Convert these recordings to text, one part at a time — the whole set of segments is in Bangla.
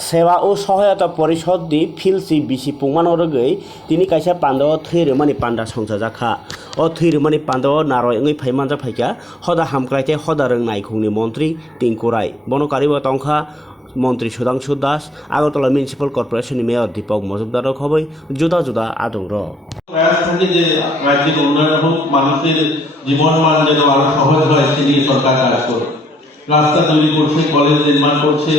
सेवा और सहायता परिषद दी फिलसी बिसि पुंगमानो रगै तिनि काइसा पान्दाव थैरोमानि पान्दा संसा जाखा ओ थैरोमानि पान्दाव नारय ओङै फाइमानजा फाइका हदा हामक्राइते हदा रोंनाय खुंनि मन्त्री टिंकु राय बनो कारिबा तंखा मन्त्री सुधांशु दास আগরতলা মিউনিসিপাল কর্পোরেশন মেয়র दीपक মজুমদার खबै जुदा जुदा आदं र প্রয়াস থাকে যে রাজ্যের উন্নয়ন হোক, মানুষের জীবনমান যেন আরো সহজ হয় সে নিয়ে সরকার কাজ করে। রাস্তা তৈরি করছে, কলেজ নির্মাণ করছে,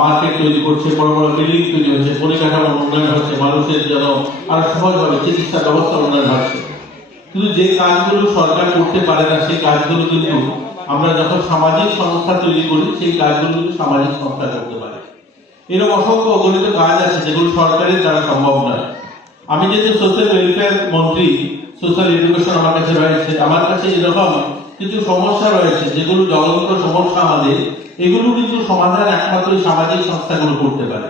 মার্কেট তৈরি করছে, বড় বড় বিল্ডিং তৈরি হচ্ছে, পরিকাঠামোর উন্নয়ন হচ্ছে, মানুষের যেন আরো সহজ হবে, চিকিৎসা ব্যবস্থা উন্নয়ন হচ্ছে। কিন্তু যে কাজগুলো সরকার করতে পারে না সেই কাজগুলো কিন্তু আমরা যখন সামাজিক সংস্থা তৈরি করি সেই কাজগুলো কিন্তু সামাজিক সংস্থা করতে পারে। এরকম অসংখ্য অগণিত কাজ আছে যেগুলো সরকারের দ্বারা সম্ভব নয়। আমি যেহেতু সোশ্যাল ওয়েলফেয়ার মন্ত্রী, সোশ্যাল এডুকেশন আমার কাছে রয়েছে, আমার কাছে এরকম কিছু সমস্যা রয়েছে যেগুলো জ্বলন্ত সমস্যা আমাদের, এগুলো কিন্তু সমাধান একমাত্র সামাজিক সংস্থাগুলো করতে পারে,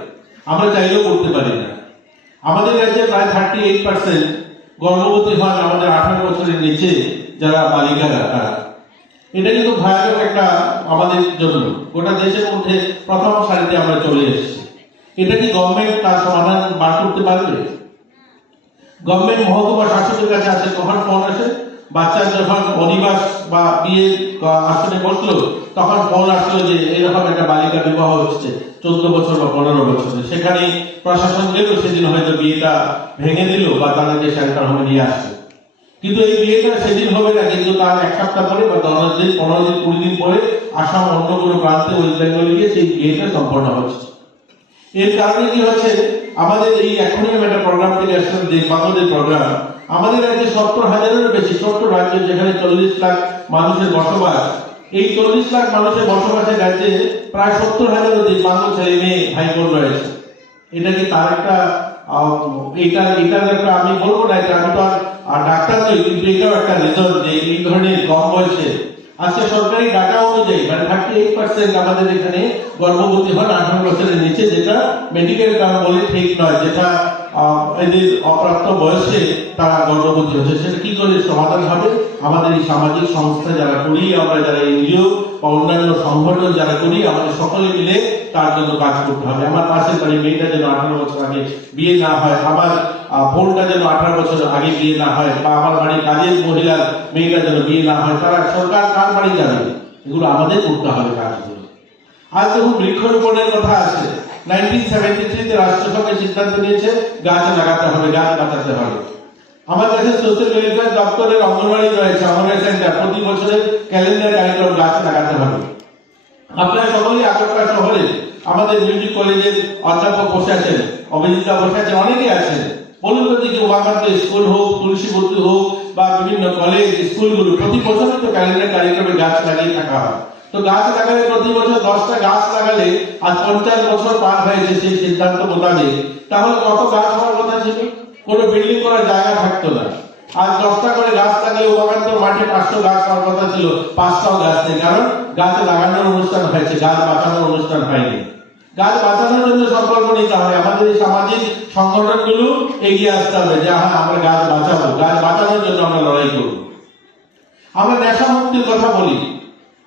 আমরা চাইলেও করতে পারি না। আমাদের রাজ্যে প্রায় 38% গর্ভবতী হন আমাদের 18 বছরের নিচে যারা বালিকারা, তারা। এটা কিন্তু ভয়ানক একটা আমাদের জন্য, গোটা দেশের মধ্যে প্রথম সারিতে আমরা চলে এসেছি। এটা কি গভর্নমেন্ট তার সমাধান বার করতে পারবে? গভর্নমেন্ট মহকুমা শাসকের কাছে আছে, তখন ফোন আসে, বাচ্চা যখন অনিবাস বা বিয়ে আসনে বসলো তখন ফোন আসলো যে এরকম একটা বালিকা বিবাহ হচ্ছে 14 বছর বা 15 বছরে। সেখানে প্রশাসন গেল, সেদিন হয়তো বিয়েটা ভেঙে দিল বা তাদেরকে সেন্টার হোমে নিয়ে আসলো। কিন্তু এই বিয়েটা সেদিন হবে না, কিন্তু তার এক সপ্তাহ পরে বা 10 দিন, 15 দিন, 20 দিন পরে আসাম অন্য কোনো প্রান্তে ওয়েস্ট বেঙ্গলে গিয়ে সেই বিয়েটা সম্পন্ন হচ্ছে। এর কারণে কি হচ্ছে, আমাদের এই এখনই আমি একটা প্রোগ্রাম থেকে আসলাম, যে বাংলাদেশ প্রোগ্রাম, আমাদের রাজ্যে 70,000-এরও বেশি, ছোট্ট রাজ্য যেখানে 40 লাখ মানুষের বসবাস, এই 40 লাখ মানুষের বসবাসের রাজ্যে প্রায় 70,000 অধিক বাংলা ছেলে মেয়ে ভাই বোন রয়েছে। এটা কি তার একটা এটার একটা, আমি বলবো না এটা, আমি তো আর ডাক্তার নই, কিন্তু এটাও একটা রেজাল্ট যে এই ধরনের কম বয়সে আজকে সরকারি ডাটা অনুযায়ী মানে 38% আমাদের এখানে গর্ভবতী হন 18 বছরের নিচে, যেটা মেডিকেল কারণ বলে ঠিক নয়, যেটা এদের অপ্রাপ্ত বয়সে তারা গর্ভবতী হচ্ছে। সেটা কি করে সমাধান হবে? আমাদের এই সামাজিক সংস্থা যারা করি, আমরা যারা এনজিও বা অন্যান্য সংগঠন যারা করি, আমাদের সকলে মিলে তার জন্য কাজ করতে হবে। আমার পাশের বাড়ি মেয়েটা যেন 18 বছর আগে বিয়ে না হয়, আমার বোনটা যেন 18 বছর আগে বিয়ে না হয়, বা আমার বাড়ির কাজের মহিলার মেয়েটা যেন বিয়ে না হয়, তারা সরকার কার বাড়ি যাবে? এগুলো আমাদের করতে হবে কাজগুলো। আজ যখন বৃক্ষরোপণের কথা আছে, 1973-তে রাষ্ট্রসংঘ সিদ্ধান্ত নিয়েছে গাছ লাগাতে হবে, গাছ বাঁচাতে হবে। আমার কাছে সোশ্যাল ওয়েলফেয়ার দপ্তরের অঙ্গনওয়াড়ি রয়েছে, অঙ্গনওয়াড়ি সেন্টার, প্রতি বছরের ক্যালেন্ডার কার্যক্রম গাছ লাগাতে হবে। আপনারা সকলেই আগরতলা শহরে আমাদের মিউজিক কলেজের অধ্যাপক বসে আছেন, অভিজিতা বসে আছেন, অনেকেই আছেন। বলুন তো দেখি, ওয়াকাতে স্কুল হোক, তুলসীবতী হোক, বা বিভিন্ন কলেজ স্কুলগুলো প্রতি বছরই তো ক্যালেন্ডার কার্যক্রমে গাছ লাগিয়ে থাকা হয়। তো গাছ লাগালে প্রতি বছর 10টা গাছ লাগালে আজ 50 বছর পার হয়েছে সেই সিদ্ধান্ত মোতাবেক, তাহলে কত গাছ হওয়ার কথা ছিল? কোনো বিল্ডিং করার জায়গা থাকতো না। আজ 10টা করে গাছ লাগালে ওখানে মাঠে 500 গাছ হওয়ার কথা ছিল, 5টাও গাছ নেই। কারণ গাছ লাগানোর অনুষ্ঠান হয়েছে, গাছ বাঁচানোর অনুষ্ঠান হয়নি। গাছ বাঁচানোর জন্য সংকল্প নিতে হবে, আমাদের এই সামাজিক সংগঠনগুলো এগিয়ে আসতে হবে যে হ্যাঁ আমরা গাছ বাঁচাবো, গাছ বাঁচানোর জন্য আমরা লড়াই করব। আমরা নেশা মুক্তির কথা বলি,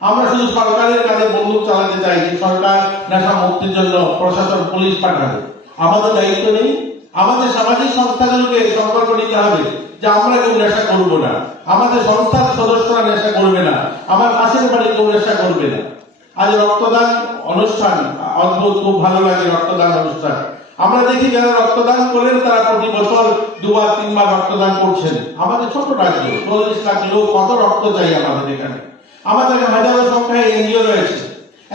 আমরা শুধু সরকারের কাছে বন্দুক চালাতে চাই যে সরকার নেশা মুক্তির জন্য প্রশাসন পুলিশ পাঠাবে। আমাদের দায়িত্ব নেই? আমাদের সামাজিক সংস্থাগুলোকে সংকল্প নিতে হবে যে আমরা কেউ নেশা করবো না, আমাদের সংস্থার সদস্যরা নেশা করবে না, আমার পাশের বাড়ি কেউ নেশা করবে না। আজ রক্তদান অনুষ্ঠান, অদ্ভুত, খুব ভালো লাগে রক্তদান অনুষ্ঠান। আমরা দেখি যারা রক্তদান করেন তারা প্রতি বছর 2বার 3বার রক্তদান করছেন। আমাদের ছোট রাজ্য, 40 লাখ লোক, কত রক্ত চাই আমাদের এখানে? আমাদের হাজারো সংখ্যায় এনজিও রয়েছে,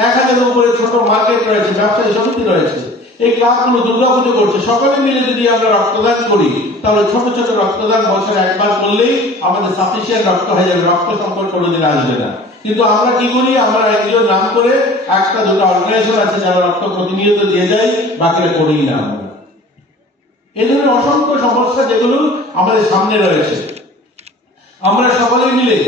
1000-এর উপরে ছোট মার্কেট রয়েছে, ব্যবসায়ী সমিতি রয়েছে। এই ক্লাবগুলো দুর্গাপুজো করছে, সকলে মিলে যদি আমরা রক্তদান করি তাহলে ছোট ছোট রক্তদান বছরে একবার করলেই আমাদের সাফিসিয়েন্ট রক্ত হয়ে যাবে, রক্ত সংকট কোনোদিন আসবে না। কিন্তু আমরা কি করি, আমরা এনজিওর নাম করে 1টা-2টা অর্গানাইজেশন আছে যারা রক্ত প্রতিনিয়ত দিয়ে যায়, বাকিরা করেই না। আমরা এই ধরনের অসংখ্য সমস্যা যেগুলো আমাদের সামনে রয়েছে, আমরা সকলে মিলে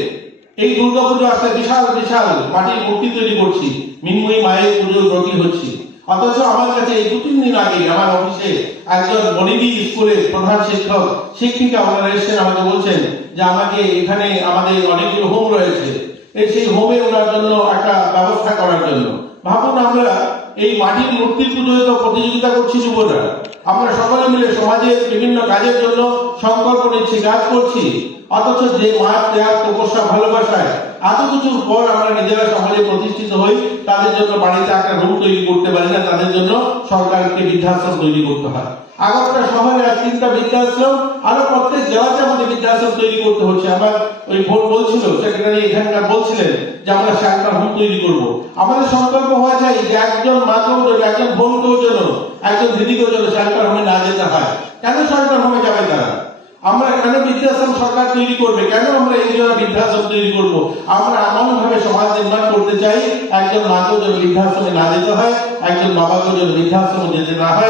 এই দুর্গাপুজো আসতে বিশাল বিশাল মাটির মূর্তি তৈরি করছি, মিনময়ী মায়ের পুজোর ব্রতী হচ্ছি। অথচ আমার কাছে এই 2-3 দিন আগে আমার অফিসে একজন বনিদি স্কুলের প্রধান শিক্ষক শিক্ষিকা ওনারা এসেছেন, আমাকে বলছেন যে আমাকে এখানে আমাদের অনেকগুলো হোম রয়েছে, এই সেই হোমে ওনার জন্য একটা ব্যবস্থা করার জন্য। ভাবুন, আমরা এই মাটির মূর্তি পুজোয় তো প্রতিযোগিতা করছি যুবরা, আমরা সকলে মিলে সমাজের বিভিন্ন কাজের জন্য সংকল্প নিচ্ছি, কাজ করছি, অথচ যে মায়া ত্যাগ তপস্যা ভালোবাসায় এত কিছুর পর আমরা নিজেরা সমাজে প্রতিষ্ঠিত হই, তাদের জন্য বাড়িতে একটা রুম তৈরি করতে পারি না, তাদের জন্য সরকারকে বৃদ্ধাশ্রম তৈরি করতে হয়। আগরতলা শহরে আর 3টা বৃদ্ধাশ্রম, আরো প্রত্যেক জেলাতে আমাদের বৃদ্ধাশ্রম তৈরি করতে হচ্ছে। আমার ওই ভোট বলছিল, সেক্রেটারি এখানকার বলছিলেন যে আমরা শেল্টার হোম তৈরি করব। আমাদের সংকল্প হওয়া চাই যে একজন মাকেও যেন, একজন বোনকেও যেন, একজন দিদিকেও যেন শেল্টার হোমে না যেতে হয়। কেন শেল্টার হোমে যাবে তারা? আমরা কেন বৃদ্ধাশ্রম সরকার তৈরি করবে? কেন আমরা এনজিও বৃদ্ধাশ্রম তৈরি করব? আমরা এমন ভাবে সমাজ নির্মাণ করতে চাই, একজন মাকেও যেন বৃদ্ধাশ্রমে না যেতে হয়, একজন বাবাকেও যেন বৃদ্ধাশ্রমে যেতে না হয়।